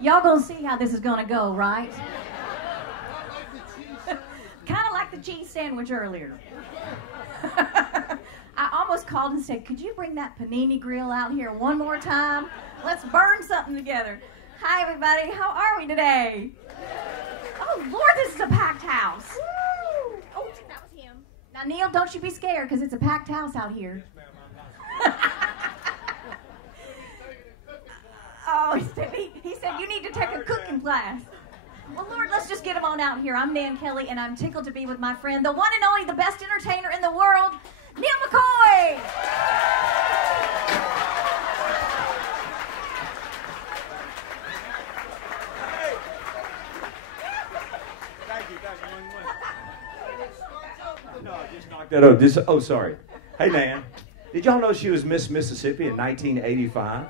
Y'all gonna see how this is gonna go, right? Kind of like the cheese sandwich earlier. I almost called and said, could you bring that panini grill out here one more time? Let's burn something together. Hi, everybody. How are we today? Oh, Lord, this is a packed house. Woo! Oh, that was him. Now, Neal, don't you be scared, because it's a packed house out here. Oh, he said you need to take a cooking class. Well, Lord, let's just get him on out here. I'm Nan Kelly, and I'm tickled to be with my friend, the one and only, the best entertainer in the world, Neal McCoy. Thank you. No, I just knocked that over. Oh, sorry. Hey, Nan. Did y'all know she was Miss Mississippi in 1985?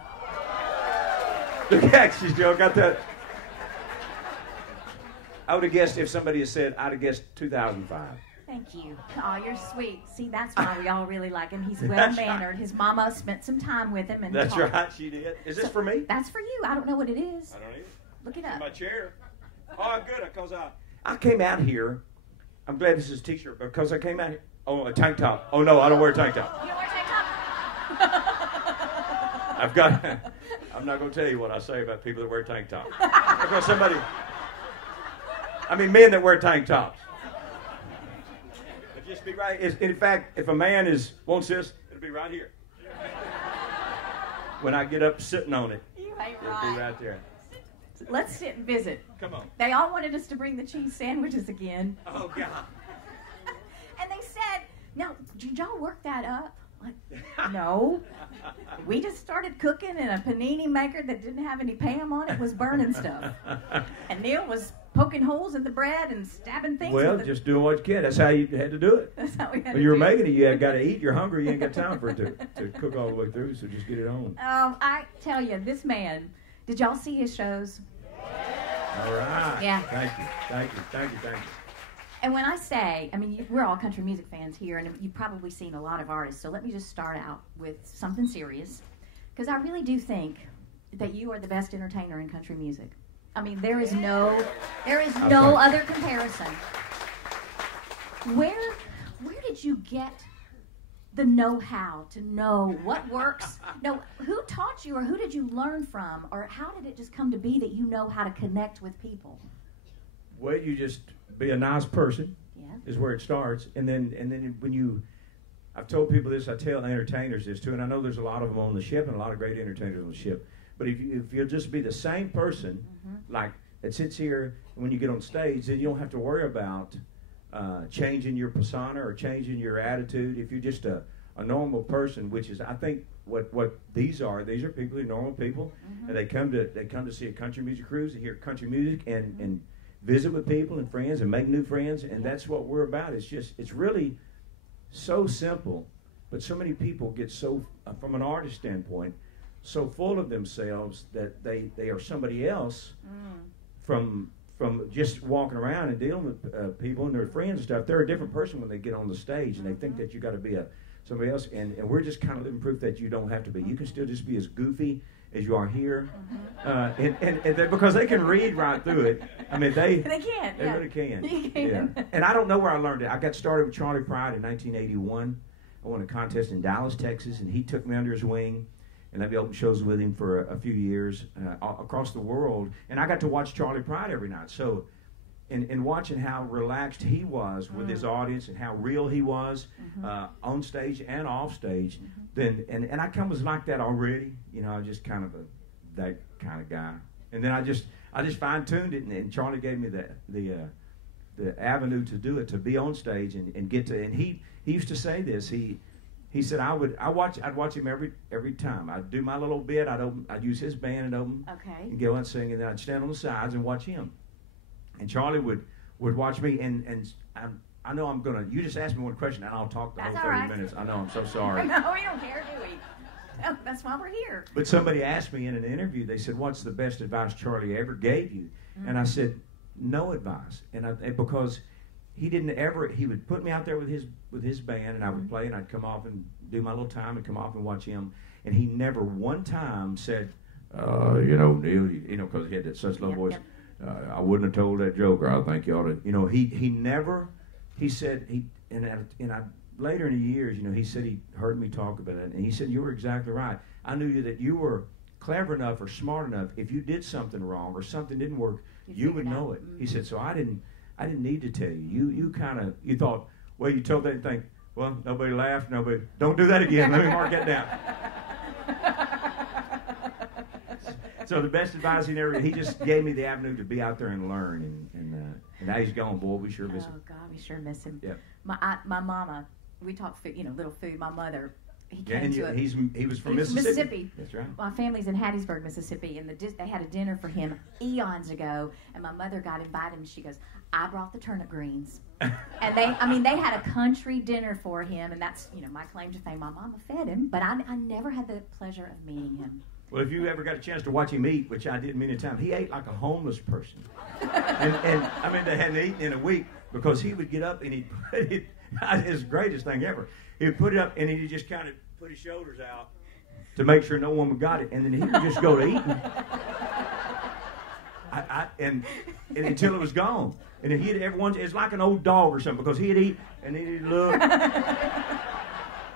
Look at she's still got that. I would have guessed if somebody had said, I'd have guessed 2005. Thank you. Oh, you're sweet. See, that's why we all really like him. He's well-mannered. His mama spent some time with him. And that's right, she did. Is this for me? That's for you. I don't know what it is. I don't either. Look it up. In my chair. Oh, good, because I came out here. I'm glad this is a t-shirt, because I came out here. Oh, a tank top. Oh, no, I don't wear a tank top. You don't wear a tank top? I'm not going to tell you what I say about people that wear tank tops. Because men that wear tank tops. It'll just be right. In fact, if a man wants this, it'll be right here. When I get up sitting on it, you ain't it'll right. be right there. Let's sit and visit. Come on. They all wanted us to bring the cheese sandwiches again. Oh, God. And they said, now, did y'all work that up? Like, no. We just started cooking in a panini maker that didn't have any Pam on it, was burning stuff. And Neal was poking holes in the bread and stabbing things. Well, just doing what you can. That's how you had to do it. That's how we had to do it. When you were making it, you got to eat. You're hungry. You ain't got time for it to cook all the way through, so just get it on. I tell you, this man, did y'all see his shows? All right. Yeah. Thank you. And when I say, we're all country music fans here, and you've probably seen a lot of artists, so let me just start out with something serious, because I really do think that you are the best entertainer in country music. There is no other comparison. Where did you get the know-how to know what works? No, who taught you, or who did you learn from, or how did it just come to be that you know how to connect with people? Well, you just be a nice person. Yeah. Is where it starts, and then when I've told people this, I tell entertainers this too, and I know there's a lot of them on the ship and a lot of great entertainers on the ship. But if you'll just be the same person, like that sits here, and when you get on stage, then you don't have to worry about changing your persona or changing your attitude. If you're just a normal person, which is, I think, what these are people who are normal people, and they come to see a country music cruise, to hear country music and visit with people and friends and make new friends, and that's what we're about. It's really so simple, but so many people get so, from an artist standpoint, so full of themselves that they are somebody else from just walking around and dealing with people and their friends and stuff. They're a different person when they get on the stage, and they think that you got to be somebody else, and we're just kind of living proof that you don't have to be. You can still just be as goofy as you are here, and because they can read right through it. They can. They really can. You can. Yeah. And I don't know where I learned it. I got started with Charlie Pride in 1981. I won a contest in Dallas, Texas, and he took me under his wing, and I've opened shows with him for a few years across the world. And I got to watch Charlie Pride every night. So, in watching how relaxed he was with his audience and how real he was on stage and off stage, then and I was like that already. I just kind of that kind of guy. And then I just fine-tuned it, and Charlie gave me the avenue to do it, to be on stage and get to. And he used to say this. He said I'd watch him every time. I'd do my little bit. I'd use his band and open and go and sing, and then I'd stand on the sides and watch him. And Charlie would watch me, and I know I'm gonna. You just ask me one question, and I'll talk the whole 30 minutes. I know. I'm so sorry. No, we don't care, do we? No, that's why we're here. But somebody asked me in an interview. They said, "What's the best advice Charlie ever gave you?" And I said, "No advice." And because he didn't ever. He would put me out there with his band, and I would play, and I'd come off and do my little time, and come off and watch him. And he never one time said, Neal, because he had that such low voice. I wouldn't have told that joke, or I think you ought to. He never. He said later in the years, he said he heard me talk about it, and he said you were exactly right. I knew that you were clever enough or smart enough. If you did something wrong or something didn't work, you would know it. Mm-hmm. He said, so I didn't need to tell you. You thought, well, you told that and think, well, nobody laughed, nobody. Don't do that again. Let me mark that down. So the best advice he just gave me the avenue to be out there and learn, and now he's gone. Boy, we sure miss him. Oh God, we sure miss him. Yeah. My mama, we talk food, little food. My mother, he was from Mississippi. That's right. My family's in Hattiesburg, Mississippi, and they had a dinner for him eons ago, and my mother got invited, and she goes, I brought the turnip greens. And they had a country dinner for him, and that's, my claim to fame. My mama fed him, but I never had the pleasure of meeting him. Well, if you ever got a chance to watch him eat, which I did many times, he ate like a homeless person. and they hadn't eaten in a week because he would get up and he'd put it, his greatest thing ever, he'd put it up and he'd just kind of put his shoulders out to make sure no one got it, and then he would just go to eating. And until it was gone. And he'd it's like an old dog or something, because he'd eat and then he'd look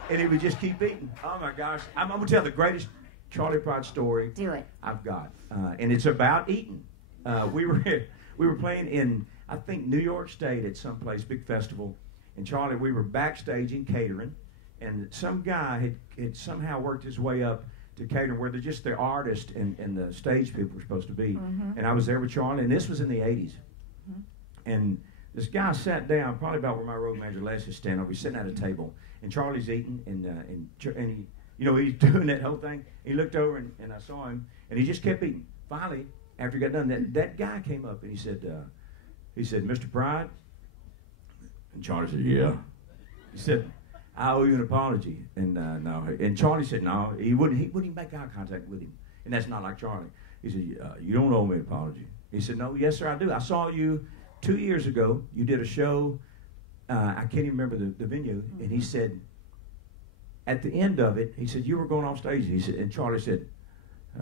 and he would just keep eating. Oh my gosh. I'm going to tell the greatest Charlie Pride story. Do it. I've got. And it's about eating. We were playing in, I think, New York State at some place, big festival. And Charlie, we were backstage in catering, and some guy had somehow worked his way up to catering where they're just the artist and the stage people were supposed to be. Mm-hmm. And I was there with Charlie, and this was in the 80s. Mm-hmm. And this guy sat down, probably about where my road manager Les is standing. We're sitting at a table, and Charlie's eating, and he, he's doing that whole thing. He looked over, and I saw him, and he just kept eating. Finally, after he got done, that guy came up, and he said, Mr. Pride? And Charlie said, yeah. He said, I owe you an apology. And no. And Charlie said, no, he wouldn't even make eye contact with him. And that's not like Charlie. He said, you don't owe me an apology. He said, no, yes, sir, I do. I saw you 2 years ago. You did a show. I can't even remember the venue. Mm-hmm. And he said, at the end of it, he said, you were going off stage. He said, and Charlie said,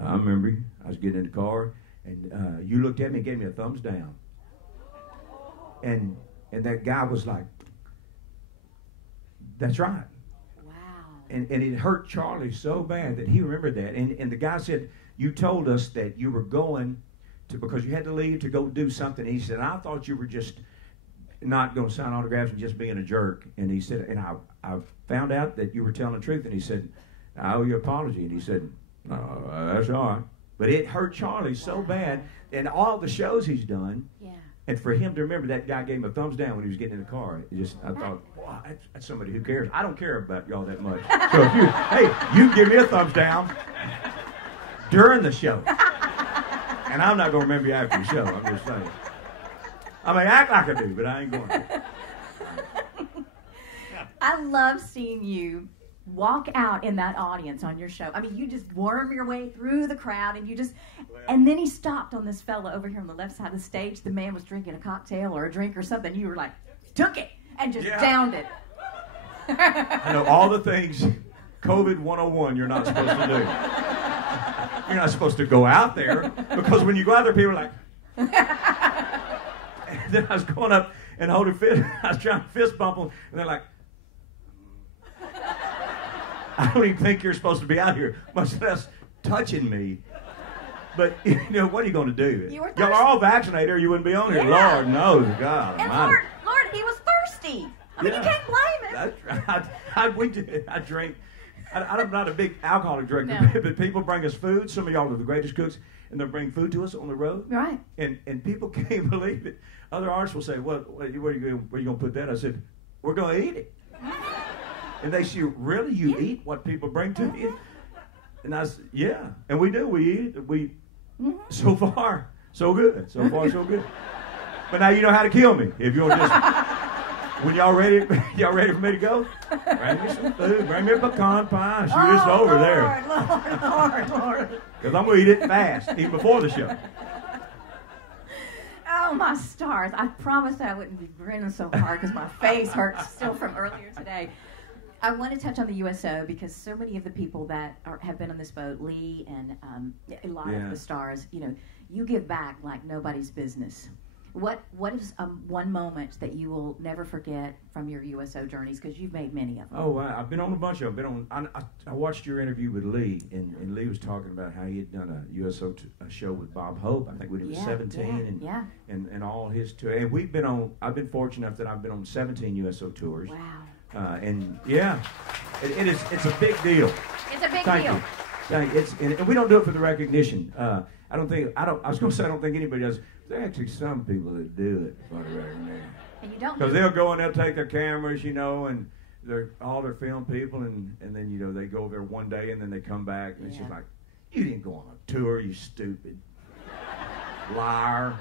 I remember you. I was getting in the car, and you looked at me and gave me a thumbs down. And that guy was like, that's right. Wow. And it hurt Charlie so bad that he remembered that. And the guy said, you told us that you were going to, because you had to leave to go do something. And he said, I thought you were just not going to sign autographs and just being a jerk. And he said, and I found out that you were telling the truth. And he said, I owe you an apology. And he said, no, that's all right. But it hurt Charlie so bad. And all the shows he's done, and for him to remember that guy gave him a thumbs down when he was getting in the car, I thought, wow, that's somebody who cares. I don't care about y'all that much. So if you give me a thumbs down during the show, and I'm not going to remember you after the show, I'm just saying. I mean, act like I do, but I ain't going to. I love seeing you walk out in that audience on your show. I mean, you just worm your way through the crowd, and then he stopped on this fella over here on the left side of the stage. The man was drinking a cocktail or a drink or something. You were like, took it and just downed it. I know all the things COVID 101 you're not supposed to do. You're not supposed to go out there, because when you go out there, people are like, and then I was going up and holding fist. I was trying to fist bump them, and they're like, I don't even think you're supposed to be out here, much less touching me. But, what are you going to do? Y'all are all vaccinated or you wouldn't be on here. Yeah. Lord knows, God. And Lord, he was thirsty. I mean, you can't blame him. I drink. I'm not a big alcoholic drinker, no. But people bring us food. Some of y'all are the greatest cooks, and they'll bring food to us on the road. Right. And people can't believe it. Other artists will say, where are you going to put that? I said, we're going to eat it. And they say, really? You eat what people bring to you? And I said, yeah. And we do. We eat it. So far, so good. So far, so good. But now you know how to kill me. If you'll just, when y'all ready for me to go? Bring me some food. Bring me a pecan pie. Shoot this over there. Lord. Because I'm going to eat it fast, even before the show. Oh, my stars. I promised I wouldn't be grinning so hard because my face hurts still from earlier today. I want to touch on the USO because so many of the people that have been on this boat, Lee and a lot of the stars, you know, you give back like nobody's business. What is one moment that you will never forget from your USO journeys? Because you've made many of them. Oh, I've been on a bunch of them. I watched your interview with Lee, and Lee was talking about how he had done a USO a show with Bob Hope. I think when he was 17, and all his tour. And I've been fortunate enough that I've been on 17 USO tours. Wow. And yeah, it's a big deal. It's a big Thank deal. you. And we don't do it for the recognition. I was going to say I don't think anybody does. There are actually some people that do it for the recognition. And you don't. Because they'll go and they'll take their cameras, you know, and all their film people, and then, you know, they go there one day and then they come back and it's just like, you didn't go on a tour, you stupid liar.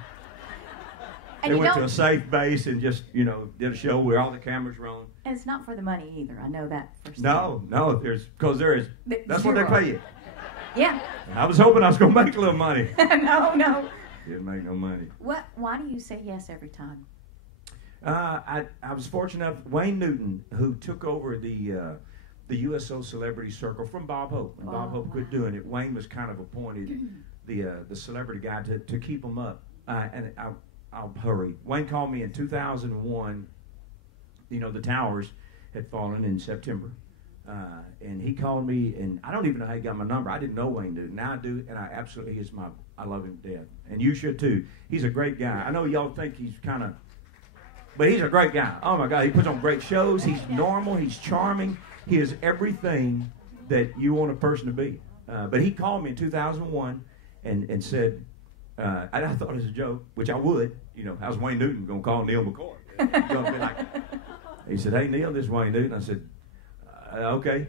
And they went to a safe base and just, you know, did a show where all the cameras were on. And it's not for the money either. I know that for No, because there is. That's what they pay you. Yeah. I was hoping I was going to make a little money. No. Didn't make no money. Why do you say yes every time? I was fortunate enough. Wayne Newton, who took over the USO Celebrity Circle from Bob Hope. When Bob Hope quit doing it, Wayne was kind of appointed the celebrity guy to keep them up. And I'll hurry. Wayne called me in 2001. You know, the towers had fallen in September. And he called me, and I don't even know how he got my number. I didn't know Wayne Newton. Now I do, and I love him to death. And you should too. He's a great guy. I know y'all think he's kind of, but he's a great guy. Oh my God, he puts on great shows. He's normal. He's charming. He is everything that you want a person to be. But he called me in 2001 and said, and I thought it was a joke, which I would. You know, how's Wayne Newton going to call Neal McCoy? Be like, he said, hey, Neal, this is Wayne Newton. I said, okay.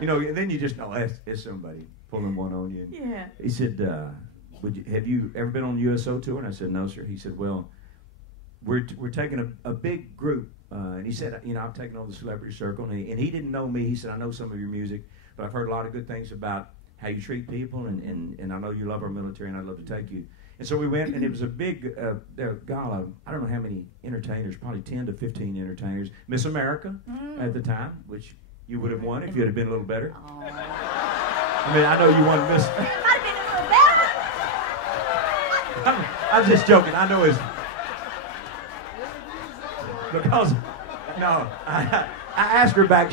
You know, and then you just know it's somebody pulling one on you. Yeah. He said, have you ever been on the USO tour? And I said, no, sir. He said, well, we're taking a big group. And he said, you know, I've taken over the Celebrity Circle. And he didn't know me. He said, I know some of your music, but I've heard a lot of good things about how you treat people. And I know you love our military, and I'd love to take you. And so we went, and it was a big gala. I don't know how many entertainers, probably 10 to 15 entertainers. Miss America at the time, which you would have won if you had been a little better. Oh. I mean, I know you won Miss. Might have been a little better. I'm just joking. I know it's because no. I asked her back.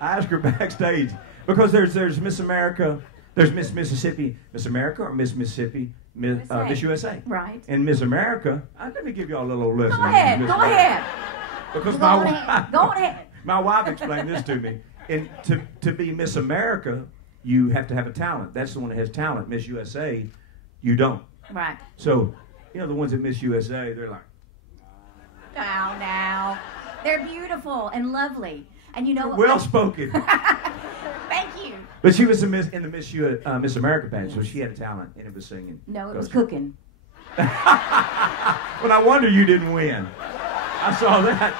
I asked her backstage because there's Miss America. There's Miss Mississippi, Miss America, or Miss Mississippi, Miss USA. Right. And Miss America, let me give y'all a little lesson. Go ahead. Because Go ahead. My wife explained this to me. And to be Miss America, you have to have a talent. That's the one that has talent. Miss USA, you don't. Right. So, you know, the ones at Miss USA, they're like, Now. They're beautiful and lovely. And you know what? Well spoken. Thank you. But she was in the Miss America pageant, so she had a talent, and it was singing. No, it was cooking. Well, I wonder you didn't win. I saw that.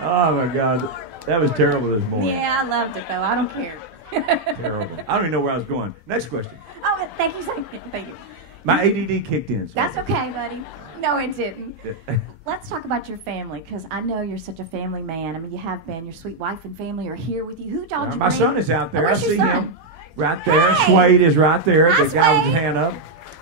Oh my God, that was terrible this morning. Yeah, I loved it though. I don't care. Terrible. I don't even know where I was going. Next question. Oh, thank you. Thank you. My ADD kicked in. So. That's okay, buddy. No, it didn't. Let's talk about your family, because I know you're such a family man. I mean, you have been. Your sweet wife and family are here with you. Who y'all did you My bring? son is out there. I see him right there. Hey! Swade is right there. Hi, the guy with his Swade. hand up.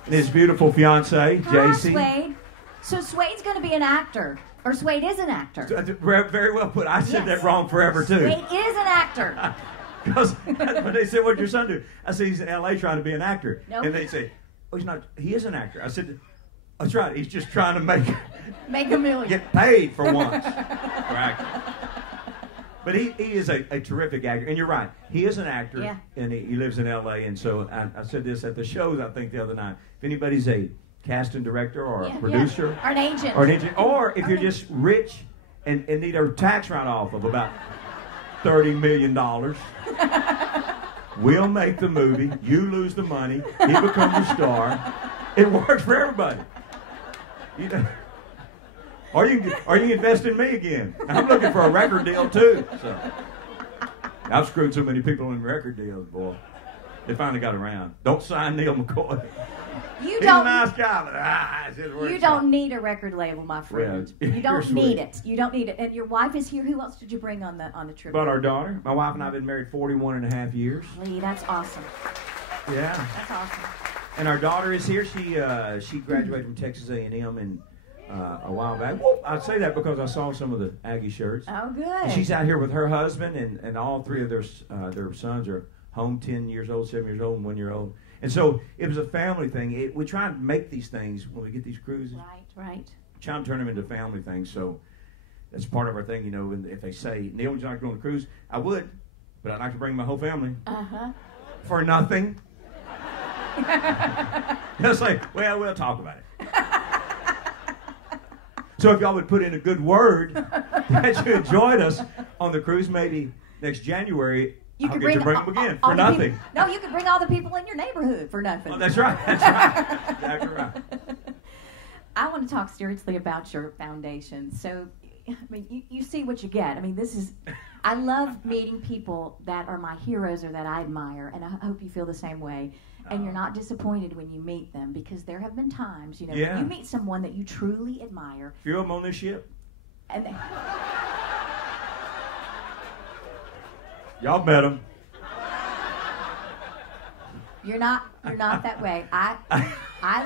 And his beautiful fiance, Hi, JC. Swade. So Swade's going to be an actor. Or Swade is an actor. Very well put. I said that wrong forever, too. Swade is an actor. Because when they said, what'd your son do? I said, he's in L.A. trying to be an actor. No. And they say, oh, he's not. He is an actor. I said, that's right. He's just trying to make a million. Get paid for once. Right. But he is a terrific actor. And you're right. He is an actor. Yeah. And he lives in L.A. And so I said this at the shows, I think, the other night. If anybody's a casting director or a producer. Or an agent. Or if you're just rich and need a tax write-off of about $30 million, we'll make the movie. You lose the money. He becomes a star. It works for everybody. You know, or you invest in me again. I'm looking for a record deal too. So I've screwed so many people in record deals, boy. They finally got around. Don't sign Neal McCoy. You He's don't. a nice guy, but it's just where You it's don't at. need a record label, my friend. Well, You don't you're need sweet. it. You don't need it. And your wife is here. Who else did you bring on the trip? About our daughter. My wife and I have been married 41.5 years. Lee, that's awesome. Yeah. That's awesome. And our daughter is here. She graduated from Texas A&M and a while back. Whoop, I say that because I saw some of the Aggie shirts. Oh, good. And she's out here with her husband, and all three of their sons are home, 10 years old, 7 years old, and 1 year old. And so it was a family thing. We try and make these things when we get these cruises. Right. Try and turn them into family things. So that's part of our thing, you know. And if they say, Neal, would you like to go on the cruise? I would, but I'd like to bring my whole family. Uh-huh. For nothing. They'll say, well, we'll talk about it. So if y'all would put in a good word that you enjoyed us on the cruise, maybe next January, I'll get to bring them again for nothing. No, you could bring all the people in your neighborhood for nothing. Oh, that's right. That's right. Exactly right. I want to talk seriously about your foundation. So, I mean, you see what you get. I mean, I love meeting people that are my heroes or that I admire, and I hope you feel the same way. And you're not disappointed when you meet them, because there have been times, when you meet someone that you truly admire. Few of them on this ship. And Y'all met them. You're not that way. I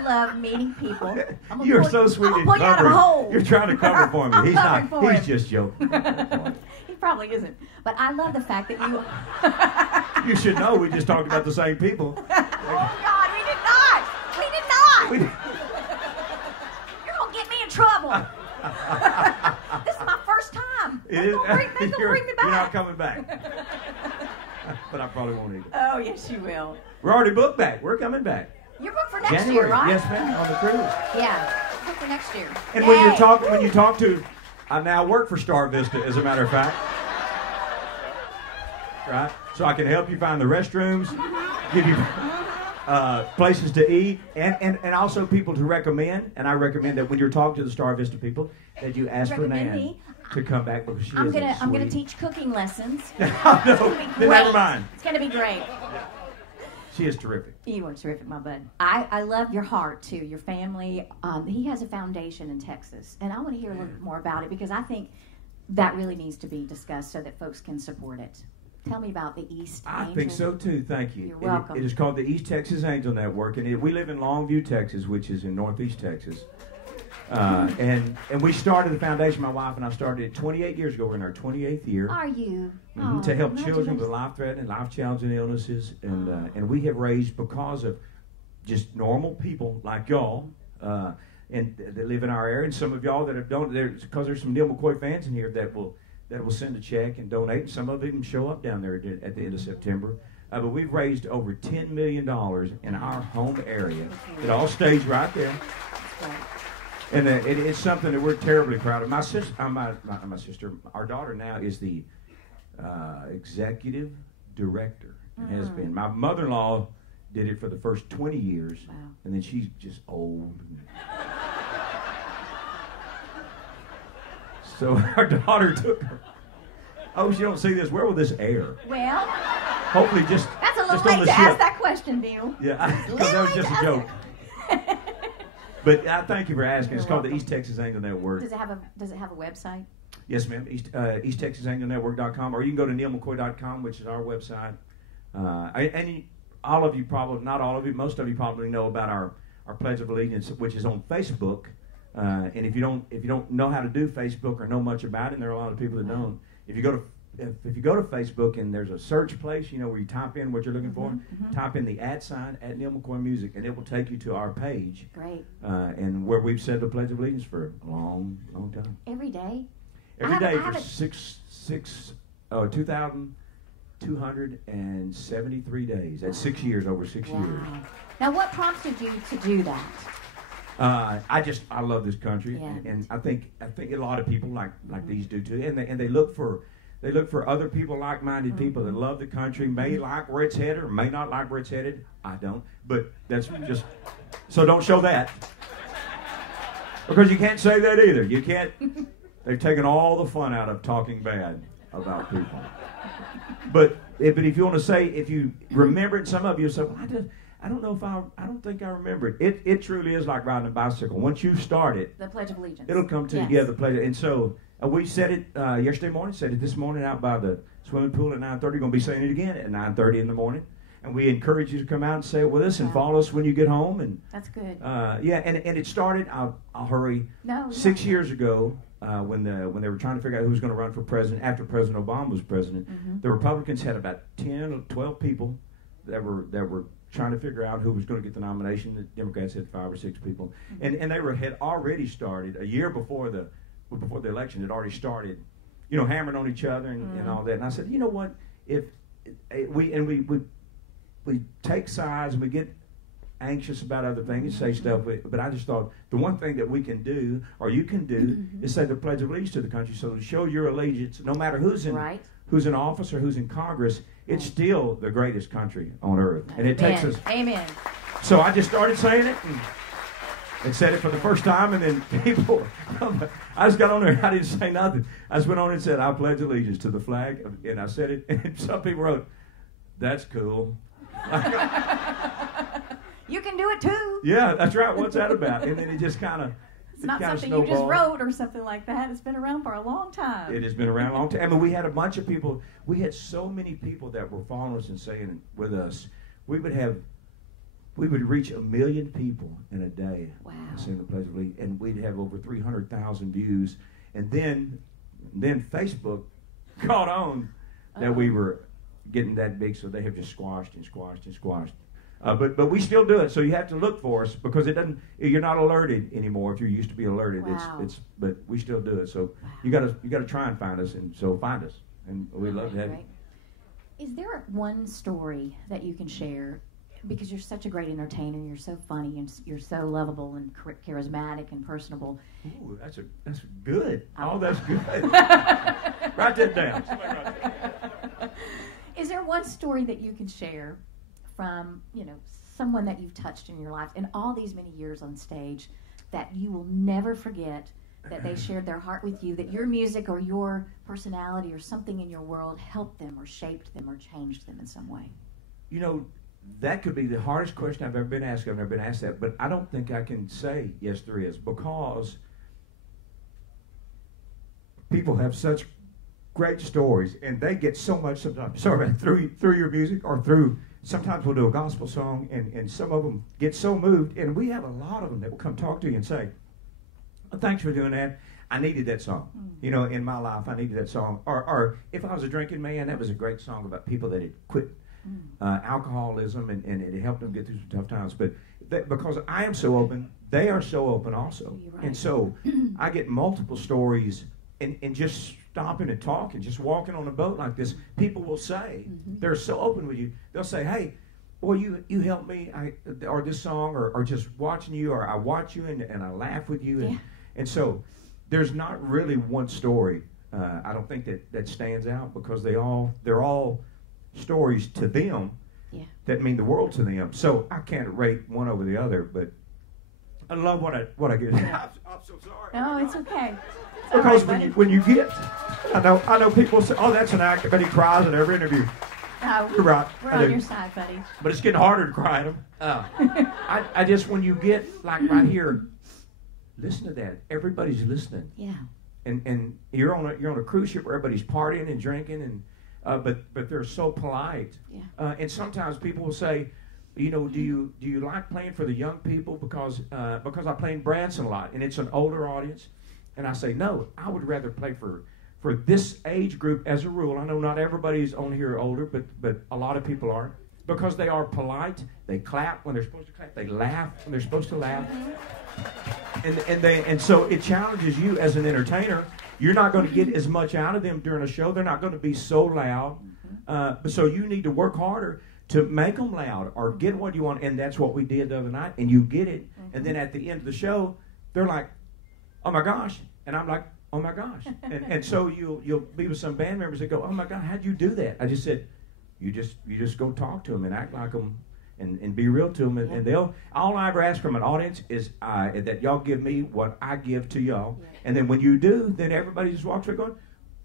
love meeting people. You're so sweet I'm and pull you out of a covering. hole. You're trying to cover for me. I'm He's covering not. for He's him. just joking. He probably isn't. But I love the fact that you. You should know we just talked about the same people. Oh God, we did not. We did not. You're gonna get me in trouble. This is my first time. They're gonna bring me back. You're not coming back. But I probably won't either. Oh yes, you will. We're already booked back. We're coming back. You're booked for next January. year, right? Yes, ma'am. On the cruise. Yeah, booked for next year. And Yay. when you talk to, I now work for StarVista, as a matter of fact. Right? So I can help you find the restrooms, give you places to eat, and also people to recommend. And I recommend that when you're talking to the StarVista people, that you ask for Recommend Nan me. to come back, because I'm is gonna sweet. teach cooking lessons. No, It's gonna be then great. never mind. It's gonna be great. She is terrific. You are terrific, my bud. I love your heart too, your family. He has a foundation in Texas, and I want to hear a little bit more about it, because I think that really needs to be discussed so that folks can support it. Tell me about the East I Angel. think so too. Thank you. You're welcome. It is called the East Texas Angel Network, and we live in Longview, Texas, which is in Northeast Texas. And we started the foundation. My wife and I started it 28 years ago. We're in our 28th year. Are you? To help children congratulations. with life-threatening, life-challenging illnesses, and we have raised, because of just normal people like y'all, and that live in our area, and some of y'all that have donated, because there's some Neal McCoy fans in here that will send a check and donate, and some of them show up down there at the end of September. But we've raised over $10 million in our home area. It all stays right there. That's right. And it's something that we're terribly proud of. My sister, our daughter now is the executive director, and has been. My mother-in-law did it for the first 20 years, Wow. and then she's just old. So our daughter took her. Oh, she don't see this. Where will this air? Well, Hopefully just that's a little just on late the to ship. ask that question, Bill. Yeah, because that was just a joke. But I thank you for asking. It's You're called the welcome. East Texas Angel Network. Does it have a website? Yes, ma'am. EastTexasAngelNetwork.com, or you can go to NealMcCoy.com, which is our website. And all of you probably, not all of you, most of you probably know about our Pledge of Allegiance, which is on Facebook. And if you don't know how to do Facebook or know much about it, and there are a lot of people that don't, if you go to Facebook and there's a search place, where you type in what you're looking for, type in the @ Neal McCoy Music, and it will take you to our page. Great. And where we've said the Pledge of Allegiance for a long, long time. Every day? Every day for I 2,273 days. That's 6 years, over 6 years. Wow. Now, what prompted you to do that? I love this country, Yeah. and I think a lot of people like these do too, and they look for other people, like-minded people that love the country, may like where it's headed or may not like where it's headed. I don't, but that's just so don't show that, because you can't say that either. You can't. They've taken all the fun out of talking bad about people. But if you want to say, if you remember it, some of you say, well, I don't know if I don't think I remember it. It truly is like riding a bicycle. Once you start it, the Pledge of Allegiance. It'll come together. Pledge. And so we said it yesterday morning. Said it this morning out by the swimming pool at 9:30. We're going to be saying it again at 9:30 in the morning. And we encourage you to come out and say it with us and follow us when you get home. And that's good. Yeah, and it started. I'll hurry. No. 6 years ago, when they were trying to figure out who was going to run for president after President Obama was president, the Republicans had about 10 or 12 people that were trying to figure out who was going to get the nomination. The Democrats had 5 or 6 people, and they had already started a year before the election. Had already started, hammering on each other and all that. And I said, you know what? If we take sides and we get anxious about other things and say stuff, but I just thought the one thing that we can do, or you can do, is say the Pledge of Allegiance to the country. So to show your allegiance, no matter who's in office or who's in Congress, it's still the greatest country on earth. And it takes us. Amen. So I just started saying it and said it for the first time, and then people, I just got on there, I didn't say nothing. I just went on and said, I pledge allegiance to the flag, and I said it, and some people wrote, that's cool. You can do it too. Yeah, that's right. What's that about? And then it just kind of It's not something you just wrote or something like that. It's been around for a long time. It has been around a long time. I mean, we had a bunch of people. We had so many people that were following us and saying with us. We would reach 1 million people in a day. Wow. Saying the Pledge of Allegiance, and we'd have over 300,000 views. And then Facebook caught on that we were getting that big, so they have just squashed and squashed and squashed. But we still do it, so you have to look for us because it doesn't. You're not alerted anymore if you used to be alerted. Wow. But we still do it. So you gotta try and find us, and so find us, and we love to have you. Is there one story that you can share? Because you're such a great entertainer, you're so funny, and you're so lovable and charismatic and personable. Ooh, that's good. Oh, that's good. Write that down. Is there one story that you can share from, someone that you've touched in your life in all these many years on stage that you will never forget, that they shared their heart with you, that your music or your personality or something in your world helped them or shaped them or changed them in some way? That could be the hardest question I've ever been asked. I've never been asked that, but I don't think I can say yes, there is, because people have such great stories, and they get so much sometimes. Sorry, through your music or through. Sometimes we'll do a gospel song, and some of them get so moved, and we have a lot of them that will come talk to you and say, oh, thanks for doing that. I needed that song. In my life, I needed that song. Or if I was a drinking man, that was a great song about people that had quit alcoholism, and it helped them get through some tough times. But because I am so open, they are so open also. Right. And so I get multiple stories, and just stopping and talking, just walking on a boat like this, people will say, they're so open with you, they'll say, hey, boy, you helped me, or this song, or just watching you, or I watch you and I laugh with you. And so there's not really one story, I don't think that stands out, because they're all stories to them that mean the world to them. So I can't rate one over the other, but I love what I get. I'm so sorry. No, it's okay. Because when you get, I know people say, oh, that's an actor, but he cries at every interview. You're right. We're on your side, buddy. But it's getting harder to cry at them. I just, when you get, like right here, listen to that. Everybody's listening. Yeah. And you're on a cruise ship where everybody's partying and drinking, and but they're so polite. Yeah. And sometimes people will say, do you like playing for the young people because I play in Branson a lot, and it's an older audience. And I say, no, I would rather play for this age group as a rule. I know not everybody's on here older, but a lot of people are, because they are polite. They clap when they're supposed to clap. They laugh when they're supposed to laugh. And so it challenges you as an entertainer. You're not going to get as much out of them during a show. They're not going to be so loud. So you need to work harder to make them loud or get what you want. And that's what we did the other night. And you get it. And then at the end of the show, they're like, oh my gosh. And I'm like, oh my gosh. And so you'll be with some band members that go, oh my God, how'd you do that? I just said, you just go talk to them and act like them and be real to them. And all I ever ask from an audience is that y'all give me what I give to y'all. Yeah. And then when you do, then everybody just walks away going,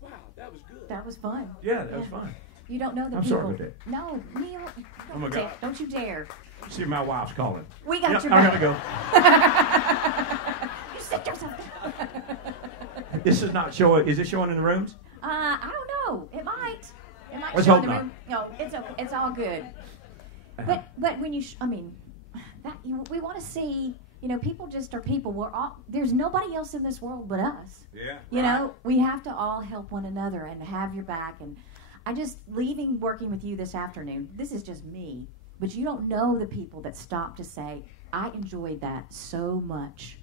wow, that was good. That was fun. Yeah, that was fun. You don't know the I'm people. sorry about that. No, Neal, oh my God. Don't you dare. See, my wife's calling. We got your I back. gotta go. You sit yourself down. This is not showing. Is it showing in the rooms? I don't know. It might. It might Let's show hope in the not. room. No, it's all good. But when you, we want to see. People just are people. There's nobody else in this world but us. Yeah. You know, we have to all help one another and have your back. And I just leaving working with you this afternoon. This is just me, but you don't know the people that stop to say, "I enjoyed that so much."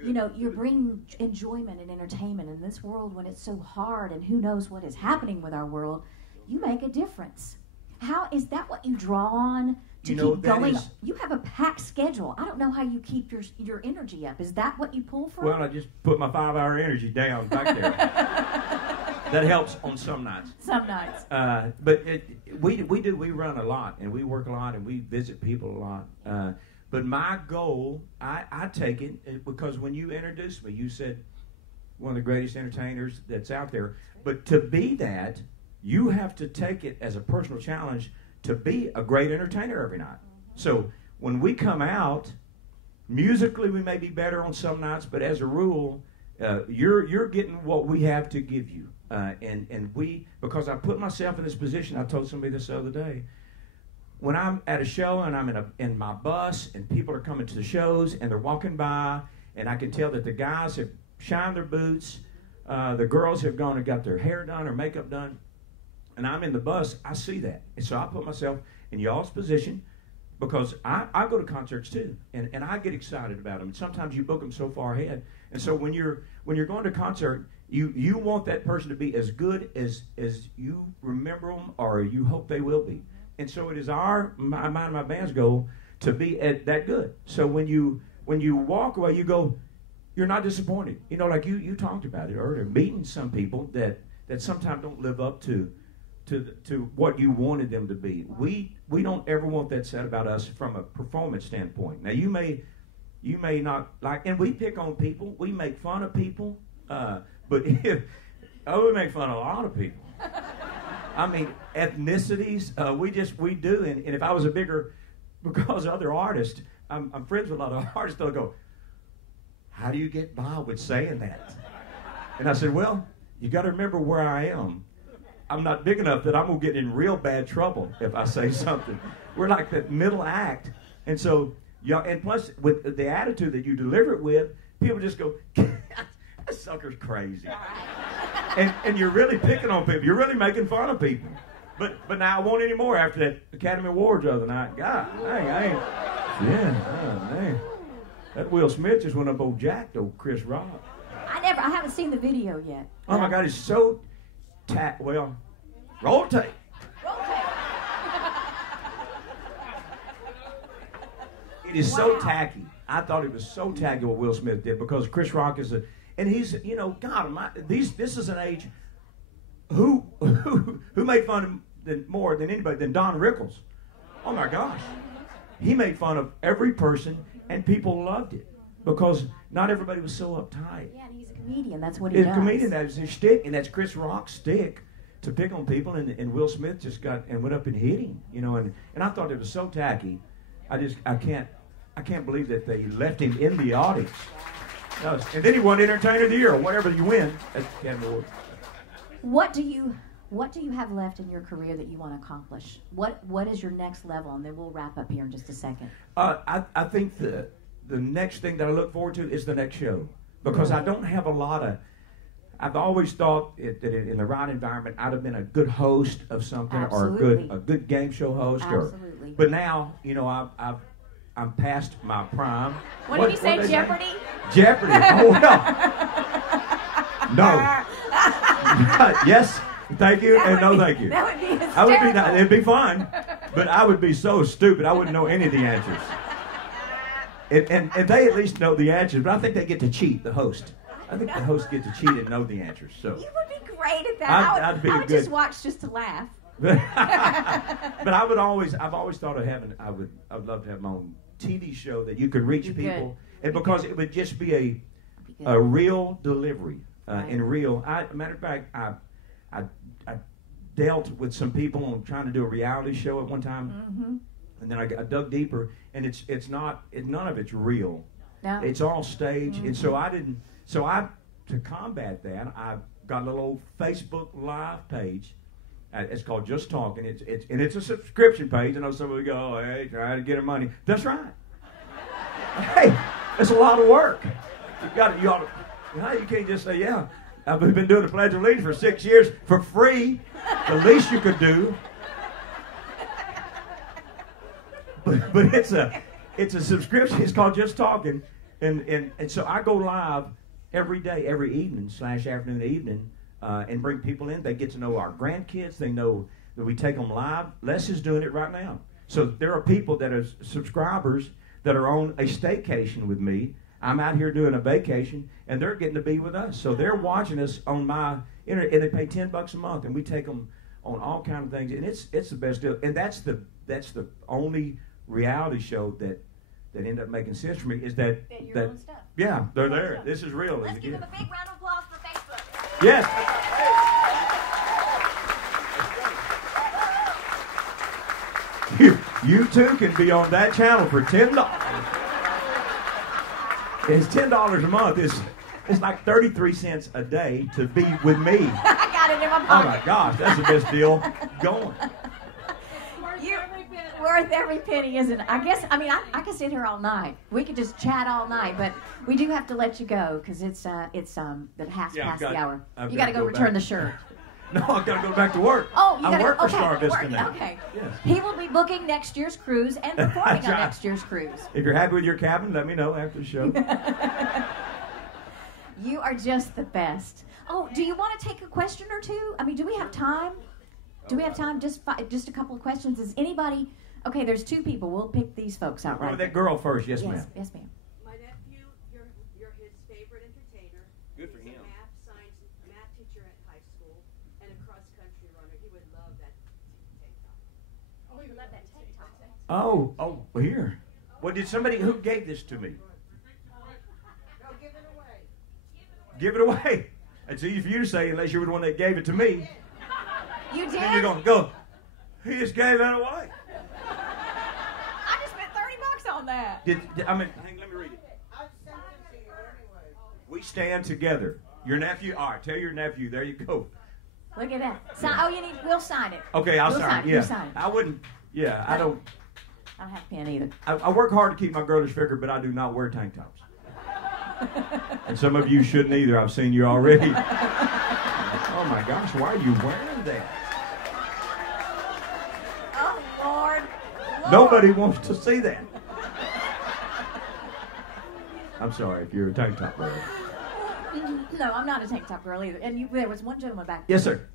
Good. You're bringing enjoyment and entertainment in this world when it's so hard and who knows what is happening with our world. You make a difference. How is that what you draw on to keep going? You have a packed schedule. I don't know how you keep your energy up. Is that what you pull from? Well, I just put my 5-hour energy down back there. That helps on some nights. Some nights. But we run a lot, and we work a lot, and we visit people a lot. But my goal, I take it, because when you introduced me, you said one of the greatest entertainers that's out there. But to be that, you have to take it as a personal challenge to be a great entertainer every night. So when we come out, musically we may be better on some nights, but as a rule, you're getting what we have to give you. And we, because I put myself in this position, I told somebody this the other day, when I'm at a show and I'm in my bus and people are coming to the shows and they're walking by and I can tell that the guys have shined their boots, the girls have gone and got their hair done or makeup done, and I'm in the bus, I see that. And so I put myself in y'all's position because I go to concerts too, and I get excited about them. And sometimes you book them so far ahead. And so when you're going to a concert, you want that person to be as good as you remember them or you hope they will be. And so it is mine and my band's goal to be that good. So when you walk away, you go, you're not disappointed. Like you talked about it earlier, meeting some people that sometimes don't live up to what you wanted them to be. We don't ever want that said about us from a performance standpoint. Now you may not like, and we pick on people, we make fun of people, but we make fun of a lot of people. I mean, ethnicities, we do, and if I was because other artists, I'm friends with a lot of artists, they'll go, how do you get by with saying that? And I said, well, you got to remember where I am. I'm not big enough that I'm going to get in real bad trouble if I say something. We're like that middle act. And so, and plus, with the attitude that you deliver it with, people just go, that sucker's crazy. And you're really picking on people. You're really making fun of people. But now I won't anymore after that Academy Awards the other night. God, dang. That Will Smith just went up old jacked old Chris Rock. I haven't seen the video yet. Oh my God, it's so roll tape. It is so tacky. I thought it was so tacky what Will Smith did because Chris Rock is and he's, God, this is an age who made fun of more than anybody than Don Rickles. Oh my gosh. He made fun of every person and people loved it because not everybody was so uptight. Yeah, and he's a comedian. That's what he does. He's a comedian. That's his shtick, and that's Chris Rock's shtick to pick on people. And Will Smith just went up and hit him, and I thought it was so tacky. I can't believe that they left him in the audience. And then he won Entertainer of the Year or whatever you win at the Academy Awards. What do you have left in your career that you want to accomplish? What is your next level? And then we'll wrap up here in just a second. I think the next thing that I look forward to is the next show because I don't have a lot of. I've always thought that in the right environment, I'd have been a good host of something Absolutely. or a good game show host. Absolutely. But now, I'm past my prime. What did you say, Jeopardy? Jeopardy. Oh, well. No. Yes, thank you, and no thank you. That would be hysterical. It'd be fun, but I would be so stupid I wouldn't know any of the answers. And they at least know the answers, but I think they get to cheat, the host. I think the host gets to cheat and know the answers. So you would be great at that. I would just watch just to laugh. But I've always thought of having. I'd love to have my own TV show that you could reach people, and because it would just be a real delivery and real. Matter of fact, I dealt with some people on trying to do a reality show at one time, And then I dug deeper, and it's not, none of it's real. No. It's all staged, and so to combat that, I got a little old Facebook Live page. It's called Just Talking. It's a subscription page. I know some of you go, oh, hey, trying to get her money. That's right. Hey, it's a lot of work. You can't just say, yeah, I've been doing the Pledge of Allegiance for 6 years for free. The least you could do. But it's a subscription. It's called Just Talking, and so I go live every day, every evening / afternoon, evening, and bring people in. They get to know our grandkids. They know that we take them live. Les is doing it right now. So there are people that are subscribers that are on a staycation with me. I'm out here doing a vacation, and they're getting to be with us. So they're watching us on my internet, and they pay $10 a month, and we take them on all kinds of things, and it's the best deal. And that's the only reality show that ended up making sense for me is that your own stuff. Yeah, they're there. This is real. Let's give them a big round of applause for Facebook. Yes. You too can be on that channel for $10. It's $10 a month. It's like 33 cents a day to be with me. I got it in my pocket. Oh my gosh, that's the best deal going. Worth every penny, isn't it? I could sit here all night. We could just chat all night, but we do have to let you go because it's the past the hour. You got to go return the shirt. No, I've got to go back to work. Oh, you got to work for okay, StarVista now. Okay. Yes. He will be booking next year's cruise and performing on right. next year's cruise. If you're happy with your cabin, let me know after the show. You are just the best. Oh, do you want to take a question or two? I mean, do we have time? Do we have time? Just a couple of questions. Is anybody... Okay, there's two people. We'll pick these folks out right. Oh, that girl first. Yes, ma'am. Yes, ma'am. My nephew, you're his favorite entertainer. Good for him. He's a math teacher at high school and a cross-country runner. He would love that tank top. Oh, you love that tank top. Oh, here. Well, who gave this to me? No, give it away. Give it away. It's easy for you to say unless you were the one that gave it to me. You did? Then you're going to go, he just gave that away. I just spent $30 on that. Let me read it. I've sent it to you anyway. We stand together. Your nephew, all right, tell your nephew, there you go. Look at that. We'll sign it. Okay, I'll sign it. Yeah. We'll sign it. I wouldn't, yeah, I don't. I don't have a pen either. I work hard to keep my girlish figure, but I do not wear tank tops. And some of you shouldn't either. I've seen you already. Oh my gosh, why are you wearing that? Oh, Lord. Nobody wants to see that. I'm sorry if you're a tank top girl. No, I'm not a tank top girl either. And there was one gentleman back there. Yes, sir.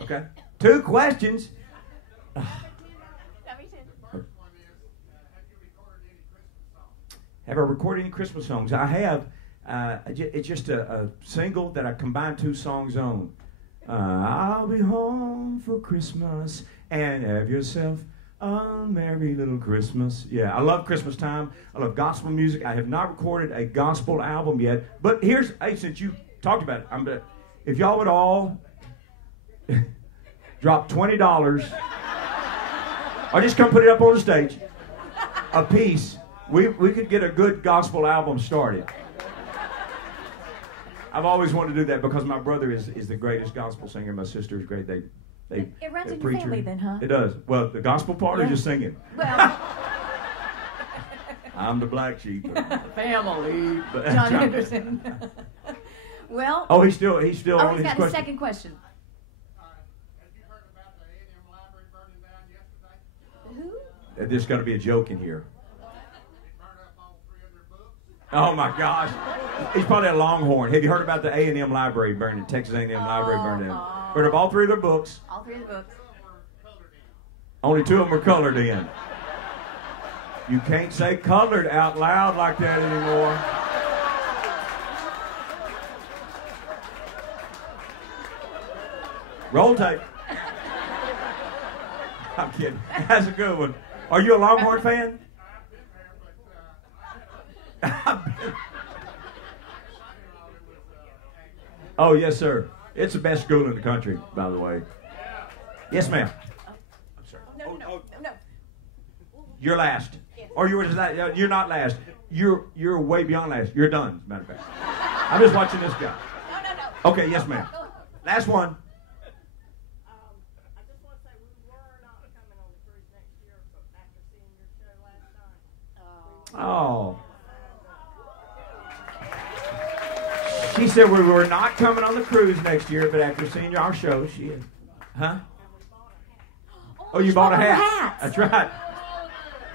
Okay. 2 questions. Have I recorded any Christmas songs? I have. It's just a single that I combined 2 songs on. I'll be home for Christmas and have yourself a merry little Christmas. Yeah, I love Christmas time. I love gospel music. I have not recorded a gospel album yet. But since you talked about it, if y'all would all drop $20 or just come put it up on the stage, a piece, we could get a good gospel album started. I've always wanted to do that because my brother is the greatest gospel singer. My sister is great. It runs in your family then, huh? It does. Well, the gospel part or just singing? Well, I'm the black sheep. Family. John Anderson. Well. Oh, he's still on his got question. his second question. Have you heard about the A&M library burning down yesterday? Who? There's got to be a joke in here. It burned up all 3 of their books. Oh my gosh, he's probably a Longhorn. Have you heard about the A&M library burning? Texas A&M library burned down. Burned up all 3 of their books. All 3 of the books. Only 2 of them were colored in. You can't say colored out loud like that anymore. Roll tape. I'm kidding. That's a good one. Are you a Longhorn fan? Oh, yes, sir. It's the best school in the country, by the way. Yes, ma'am. No. You're last. Or you're not last. You're way beyond last. You're done, as a matter of fact. I'm just watching this guy. No. Okay, yes, ma'am. Last one. I just want to say we were not coming on the cruise next year, but after seeing your show last night. Oh. She said we were not coming on the cruise next year, but after seeing our show, she is. Huh? Oh, you bought a hat. That's right.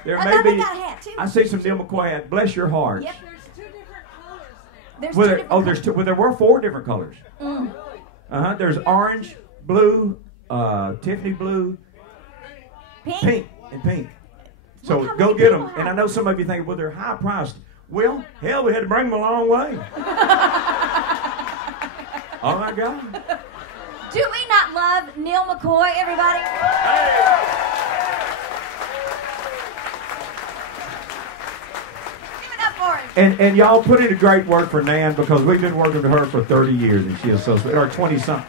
There may be. Got a hat too. I see some Neal McCoy hat. Bless your heart. Yep. There's 2 different colors now. There's Well, two there, different there's two. Well, there were 4 different colors. There's orange, blue, Tiffany blue, pink, and pink. So Look how go many get people them. And have I know some of you think, well, they're high priced. Well, hell, we had to bring them a long way. Oh my God. Do we not love Neal McCoy, everybody? Give it up for him. And y'all put in a great word for Nan because we've been working with her for 30 years and she is so sweet. Or 20 something.